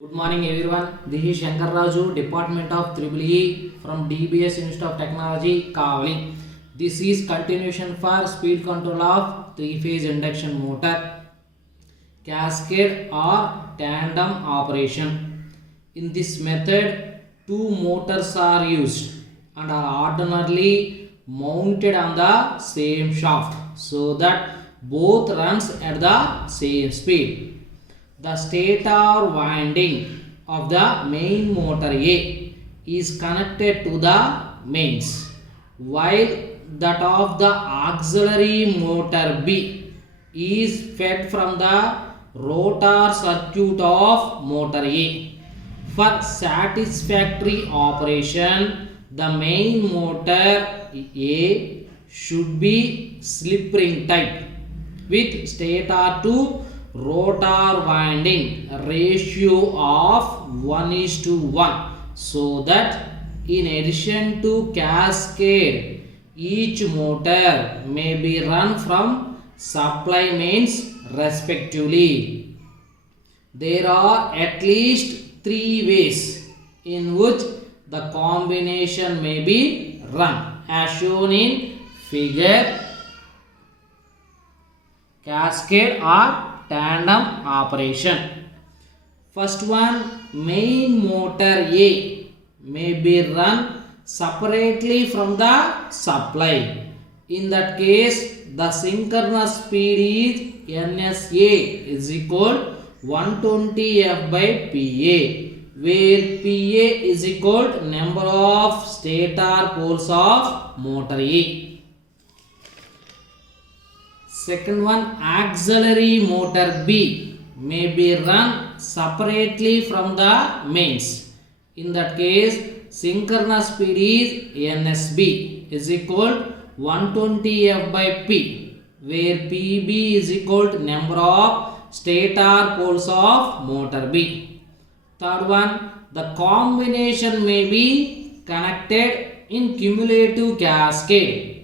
Good morning everyone. This is Sankar Raju, Department of EEE from DBS Institute of Technology, KAVALI. This is continuation for speed control of three-phase induction motor, cascade or tandem operation. In this method, two motors are used and are ordinarily mounted on the same shaft so that both runs at the same speed. The stator winding of the main motor A is connected to the mains, while that of the auxiliary motor B is fed from the rotor circuit of motor A. For satisfactory operation, the main motor A should be slip ring type with stator to rotor winding ratio of 1:1, so that in addition to cascade, each motor may be run from supply mains respectively. There are at least three ways in which the combination may be run as shown in figure. Cascade or tandem operation. First one, main motor A may be run separately from the supply. In that case, the synchronous speed is NSA is equal 120 F by PA, where PA is equal to number of stator poles of motor A. Second one, auxiliary motor B may be run separately from the mains. In that case, synchronous speed is NSB is equal to 120 F by P, where PB is equal to number of stator poles of motor B. Third one, the combination may be connected in cumulative cascade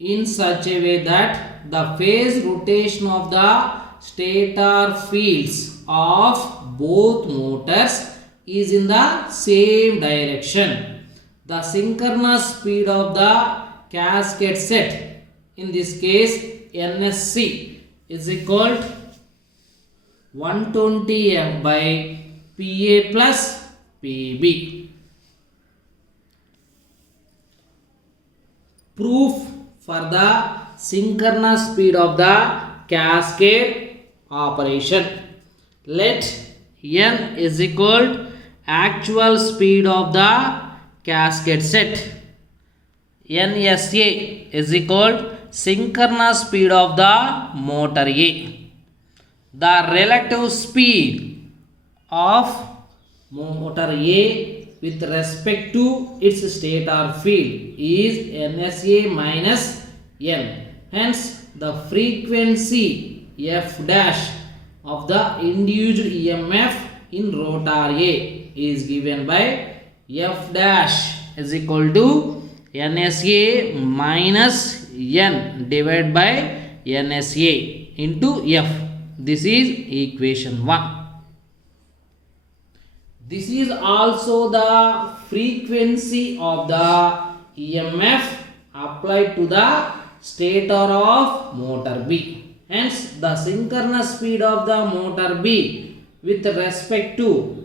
in such a way that the phase rotation of the stator fields of both motors is in the same direction. The synchronous speed of the cascade set, in this case NSC, is equal to 120 F by PA plus PB. Proof for the synchronous speed of the cascade operation. Let N is equal to actual speed of the cascade set. NSA is equal to synchronous speed of the motor A. The relative speed of motor A with respect to its stator field is NSA minus N. Hence, the frequency F dash of the induced EMF in rotor A is given by F dash is equal to NSA minus N divided by NSA into F. This is equation 1. This is also the frequency of the EMF applied to the stator of motor B. Hence, the synchronous speed of the motor B with respect to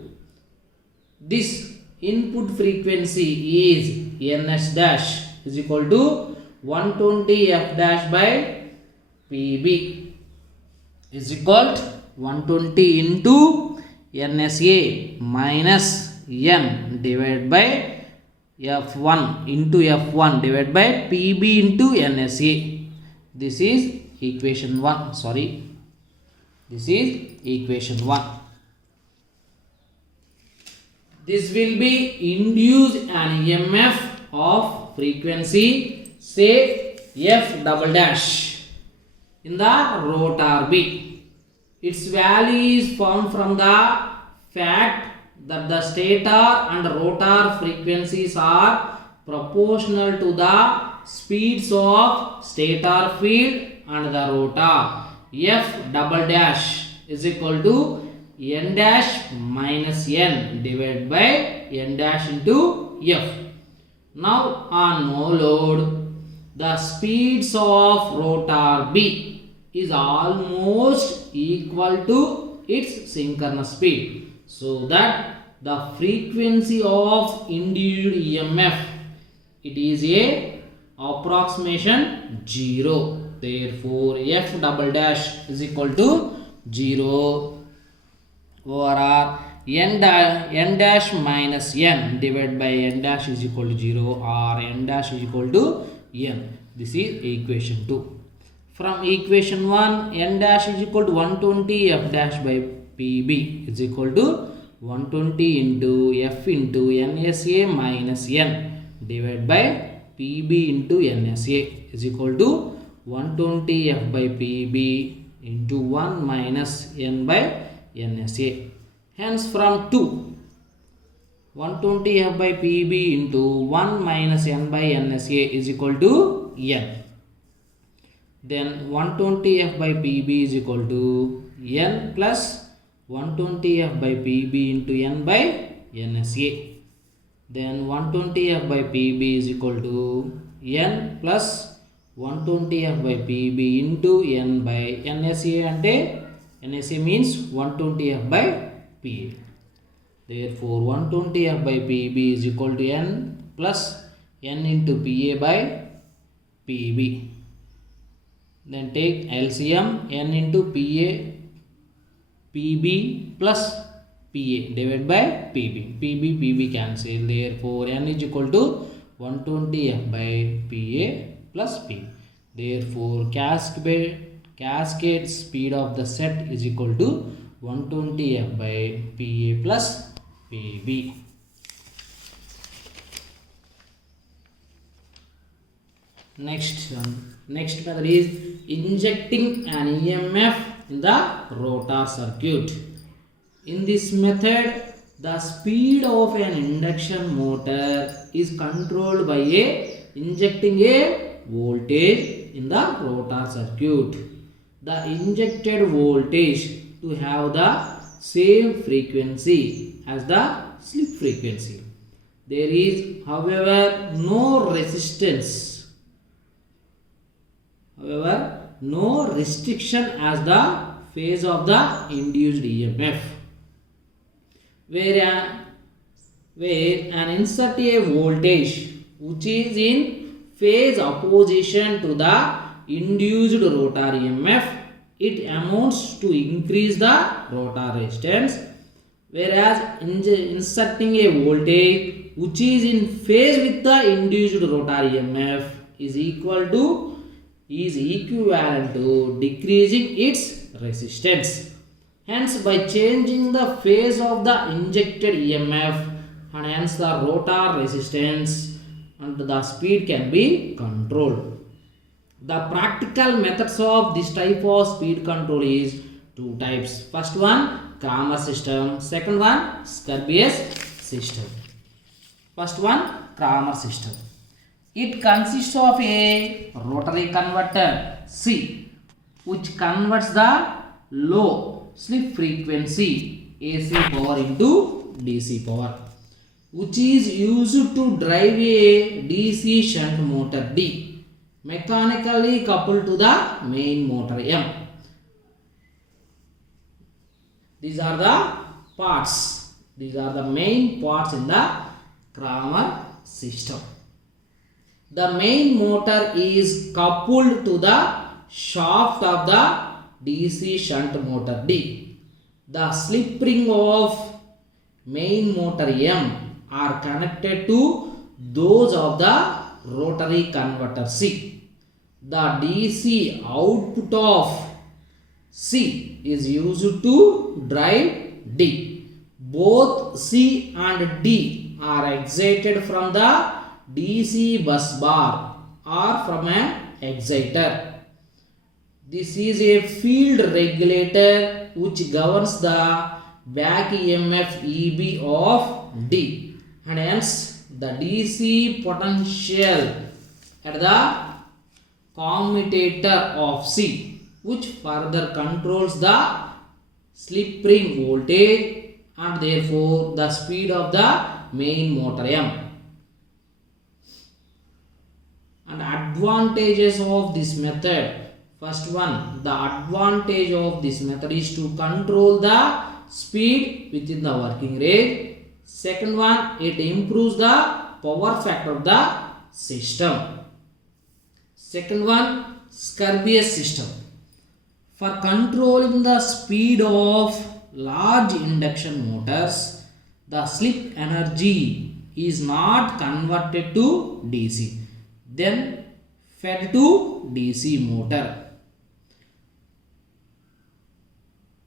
this input frequency is Ns dash is equal to 120 F dash by PB is equal to 120 into NSA minus N divided by F1 into F1 divided by PB into NSA. This is equation 1. This is equation 1. This will be induce an EMF of frequency say F double dash in the rotor B. Its value is found from the fact that the stator and rotor frequencies are proportional to the speeds of stator field and the rotor. F double dash is equal to n dash minus n divided by n dash into f. Now on no load, the speeds of rotor B is almost equal to its synchronous speed, so that the frequency of induced EMF, it is a approximation 0. Therefore f double dash is equal to 0 over n dash minus n divided by n dash is equal to 0, or n dash is equal to n. This is equation 2. From equation 1, n dash is equal to 120 f dash by pb is equal to 120 into f into nsa minus n divided by pb into nsa is equal to 120 f by pb into 1 minus n by nsa. Hence from 2, 120 f by pb into 1 minus n by nsa is equal to n. Then 120 f by pb is equal to n plus 120 f by pb into n by nsa. Then 120 f by pb is equal to n plus 120 f by pb into n by nsa, ante nsa means 120 f by pa. Therefore 120 f by pb is equal to n plus n into pa by pb. Then take LCM, n into pa pb plus pa divided by pb. pb cancel. Therefore n is equal to 120 f by pa plus p. Therefore cascade speed of the set is equal to 120 f by pa plus pb. Next method is injecting an EMF in the rotor circuit. In this method, the speed of an induction motor is controlled by injecting a voltage in the rotor circuit. The injected voltage to have the same frequency as the slip frequency. There is, however, no restriction as the phase of the induced EMF, where an insert a voltage which is in phase opposition to the induced rotor EMF, it amounts to increase the rotor resistance, whereas inserting a voltage which is in phase with the induced rotor EMF is equivalent to decreasing its resistance. Hence, by changing the phase of the injected EMF, and hence the rotor resistance and the speed can be controlled. The practical methods of this type of speed control is two types. First one, Kramer system. Second one, Scabius system. First one, Kramer system. It consists of a rotary converter C, which converts the low slip frequency AC power into DC power, which is used to drive a DC shunt motor D, mechanically coupled to the main motor M. These are the parts. These are the main parts in the Kramer system. The main motor is coupled to the shaft of the DC shunt motor D. The slip ring of main motor M are connected to those of the rotary converter C. The DC output of C is used to drive D. Both C and D are excited from the DC bus bar or from an exciter. This is a field regulator which governs the back EMF EB of D, and hence the DC potential at the commutator of C, which further controls the slip ring voltage and therefore the speed of the main motor M. And advantages of this method. First one, the advantage of this method is to control the speed within the working range. Second one, it improves the power factor of the system. Second one, Scurvious system. For controlling the speed of large induction motors, the slip energy is not converted to DC, then fed to DC motor.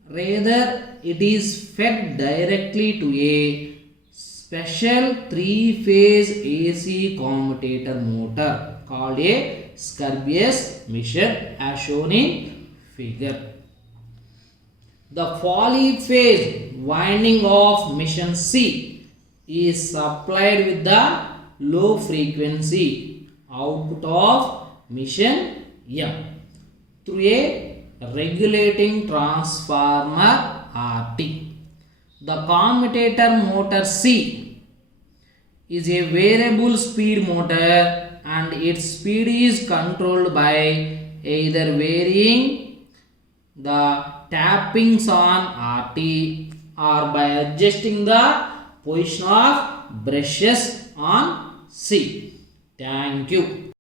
Rather, it is fed directly to a special 3-phase AC commutator motor called a Scurvious machine as shown in figure. The polyphase winding of machine C is supplied with the low frequency output of machine M through a regulating transformer RT. The commutator motor C is a variable speed motor and its speed is controlled by either varying the tappings on RT or by adjusting the position of brushes on C. Thank you.